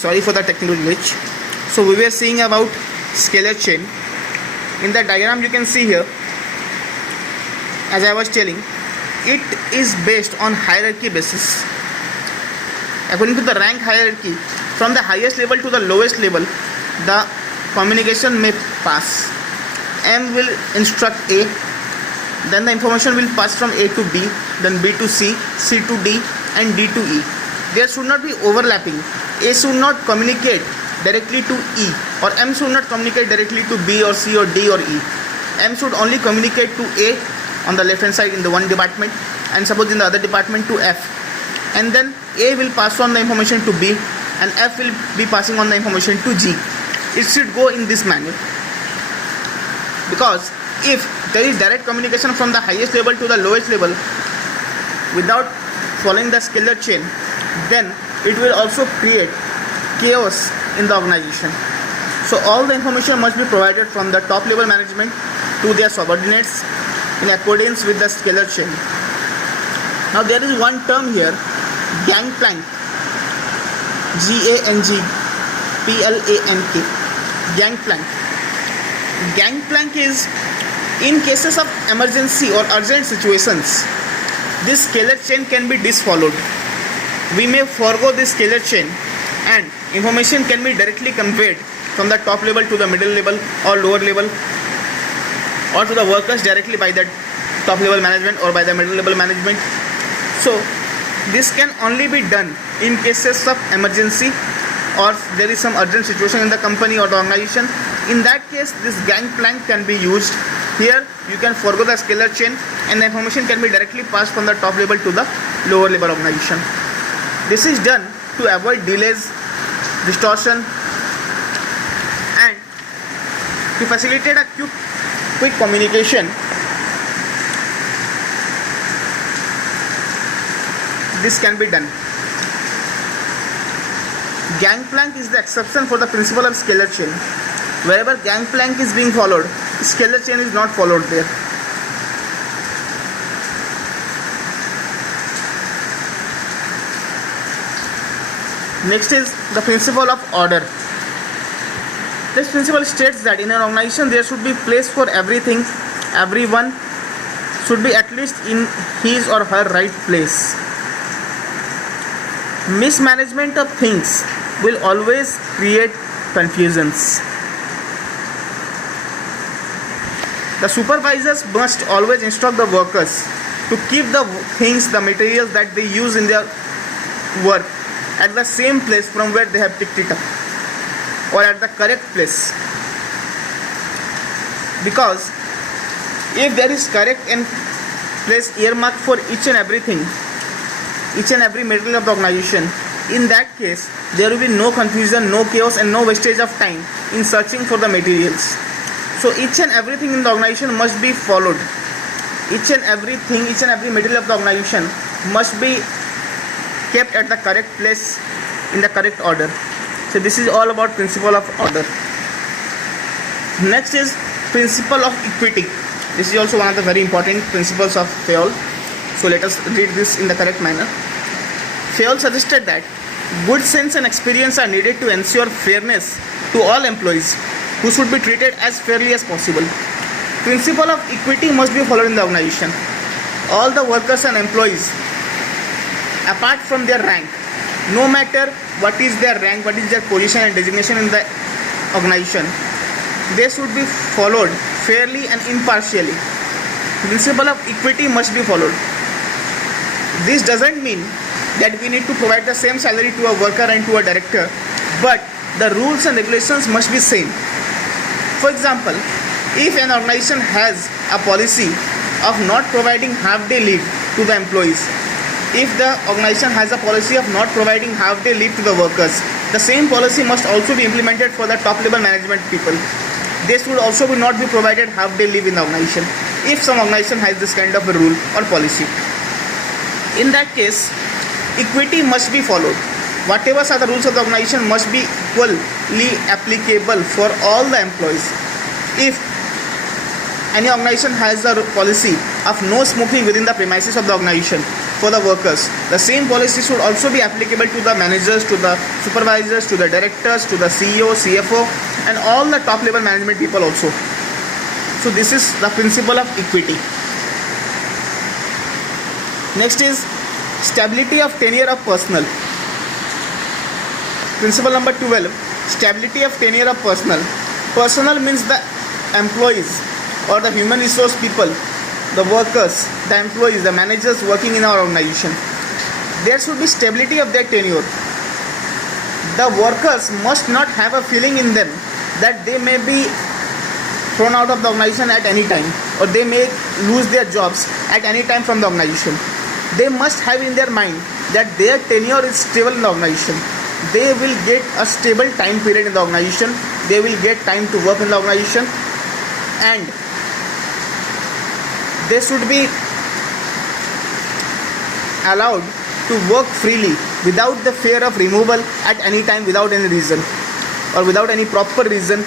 Sorry for the technical glitch. So we were seeing about scalar chain. In the diagram you can see here, as I was telling, it is based on hierarchy basis. According to the rank hierarchy, from the highest level to the lowest level, the communication may pass. M will instruct A, then the information will pass from A to B, then B to C, C to D, and D to E. There should not be overlapping. A should not communicate directly to E, or M should not communicate directly to B or C or D or E. M should only communicate to A on the left hand side in the one department, and suppose in the other department to F. And then A will pass on the information to B, and F will be passing on the information to G. It should go in this manner. Because if there is direct communication from the highest level to the lowest level without following the scalar chain, then it will also create chaos in the organization. So all the information must be provided from the top level management to their subordinates in accordance with the scalar chain. Now there is one term here, gangplank, Gangplank. Gangplank. Gangplank is in cases of emergency or urgent situations, this scalar chain can be disfollowed. We may forego this scalar chain and information can be directly conveyed from the top level to the middle level or lower level, or to the workers directly by the top level management or by the middle level management. So this can only be done in cases of emergency or there is some urgent situation in the company or the organization. In that case, this gangplank can be used. Here you can forego the scalar chain and the information can be directly passed from the top level to the lower level organization. This is done to avoid delays, distortion, and to facilitate a quick communication. This can be done. Gangplank is the exception for the principle of scalar chain. Wherever gangplank is being followed, scalar chain is not followed there. Next is the principle of order. This principle states that in an organization there should be place for everything. Everyone should be at least in his or her right place. Mismanagement of things will always create confusions. The supervisors must always instruct the workers to keep the things, the materials that they use in their work at the same place from where they have picked it up, or at the correct place. Because if there is correct and place earmarked for each and everything, each and every material of the organization, in that case there will be no confusion, no chaos, and no wastage of time in searching for the materials. So each and everything in the organization must be followed. Each and every material of the organization must be kept at the correct place in the correct order. So this is all about principle of order. Next is principle of equity. This is also one of the very important principles of Fayol. So let us read this in the correct manner. Fayol suggested that good sense and experience are needed to ensure fairness to all employees, who should be treated as fairly as possible. Principle of equity must be followed in the organization. All the workers and employees, apart from their rank, no matter what is their rank, what is their position and designation in the organization, they should be followed fairly and impartially. Principle of equity must be followed. This doesn't mean that we need to provide the same salary to a worker and to a director, but the rules and regulations must be same. For example, if an organization has a policy of not providing half-day leave to the employees, if the organization has a policy of not providing half-day leave to the workers, the same policy must also be implemented for the top-level management people. They should also not be provided half-day leave in the organization, if some organization has this kind of a rule or policy. In that case, equity must be followed. Whatever are the rules of the organization must be equally applicable for all the employees. If any organization has a policy of no smoking within the premises of the organization, for the workers. The same policy should also be applicable to the managers, to the supervisors, to the directors, to the CEO, CFO, and all the top level management people also. So this is the principle of equity. Next is stability of tenure of personnel. Principle number 12, stability of tenure of personnel. Personnel means the employees or the human resource people, the workers, the employees, the managers working in our organization. There should be stability of their tenure. The workers must not have a feeling in them that they may be thrown out of the organization at any time, or they may lose their jobs at any time from the organization. They must have in their mind that their tenure is stable in the organization. They will get a stable time period in the organization. They will get time to work in the organization, and they should be allowed to work freely without the fear of removal at any time, without any reason or without any proper reason.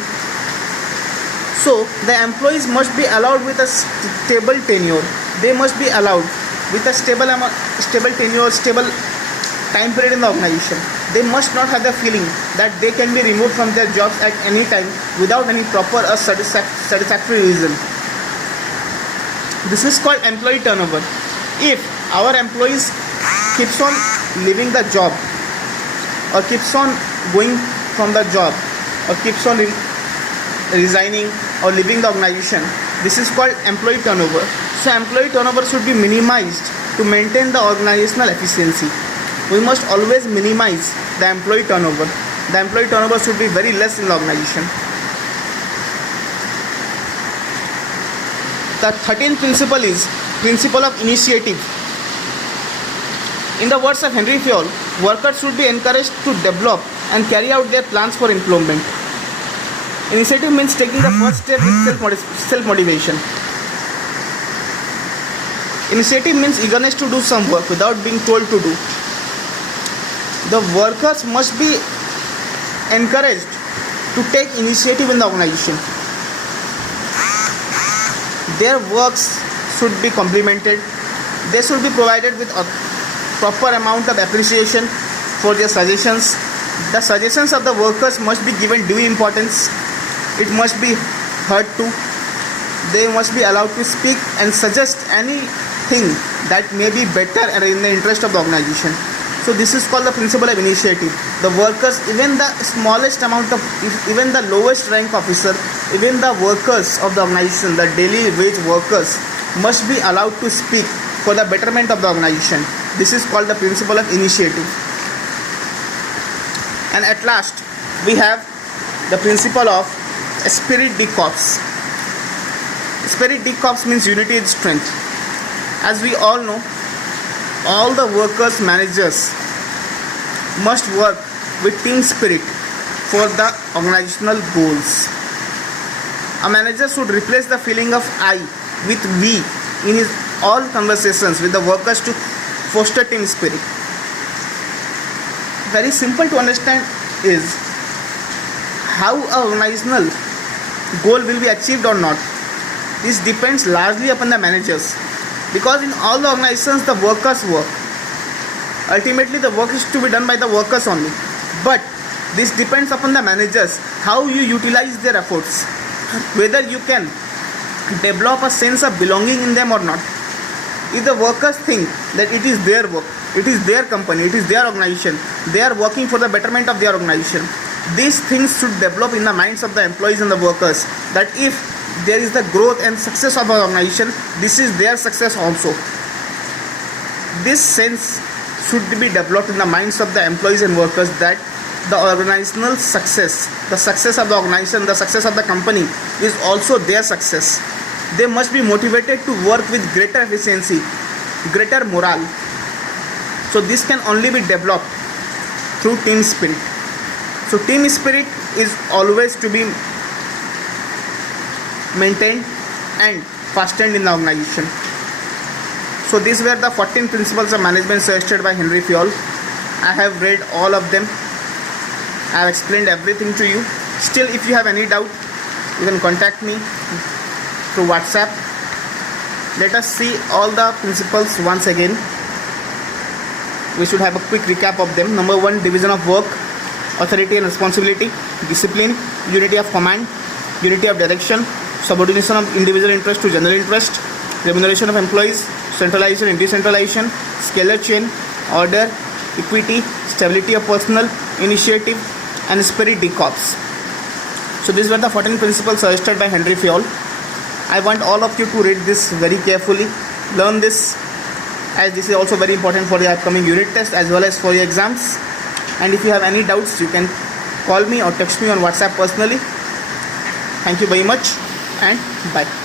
So the employees must be allowed with a stable tenure. They must be allowed with a stable tenure, stable time period in the organization. They must not have the feeling that they can be removed from their jobs at any time without any proper or satisfactory reason. This is called employee turnover. If our employees keeps on leaving the job, or keeps on going from the job, or keeps on resigning or leaving the organization, this is called employee turnover. So employee turnover should be minimized to maintain the organizational efficiency. We must always minimize the employee turnover. The employee turnover should be very less in the organization. The 13th principle is principle of initiative. In the words of Henry Fayol, workers should be encouraged to develop and carry out their plans for employment. Initiative means taking the first step with self-motivation. Initiative means eagerness to do some work without being told to do. The workers must be encouraged to take initiative in the organization. Their works should be complimented. They should be provided with a proper amount of appreciation for their suggestions. The suggestions of the workers must be given due importance. It must be heard to. They must be allowed to speak and suggest anything that may be better and in the interest of the organization. So this is called the principle of initiative. The workers, even the smallest amount of, even the lowest rank officer, even the workers of the organization, the daily wage workers, must be allowed to speak for the betterment of the organization. This is called the principle of initiative. And at last, we have the principle of esprit de corps. Esprit de corps means unity is strength. As we all know, all the workers, managers must work with team spirit for the organizational goals. A manager should replace the feeling of I with we in his all conversations with the workers to foster team spirit. Very simple to understand is how an organizational goal will be achieved or not. This depends largely upon the managers, because in all the organizations the workers work. Ultimately the work is to be done by the workers only, but this depends upon the managers, how you utilize their efforts, whether you can develop a sense of belonging in them or not. If the workers think that it is their work, it is their company, it is their organization, they are working for the betterment of their organization, these things should develop in the minds of the employees and the workers, that if there is the growth and success of our organization, this is their success also. This sense should be developed in the minds of the employees and workers, that the organizational success, the success of the organization, the success of the company is also their success. They must be motivated to work with greater efficiency, greater morale. So this can only be developed through team spirit. So team spirit is always to be maintained and fostered in the organization. So these were the 14 principles of management suggested by Henry Fayol. I have read all of them. I have explained everything to you. Still, if you have any doubt, you can contact me through WhatsApp. Let us see all the principles once again. we should have a quick recap of them. Number 1, division of work, authority and responsibility, discipline, unity of command, unity of direction, subordination of individual interest to general interest, remuneration of employees, centralization and decentralization, scalar chain, order, equity, stability of personal, initiative, and spirit de corps. So these were the 14 principles suggested by Henry Fayol. I want all of you to read this very carefully, learn this, as this is also very important for your upcoming unit test as well as for your exams. And if you have any doubts, you can call me or text me on WhatsApp personally. Thank you very much and bye.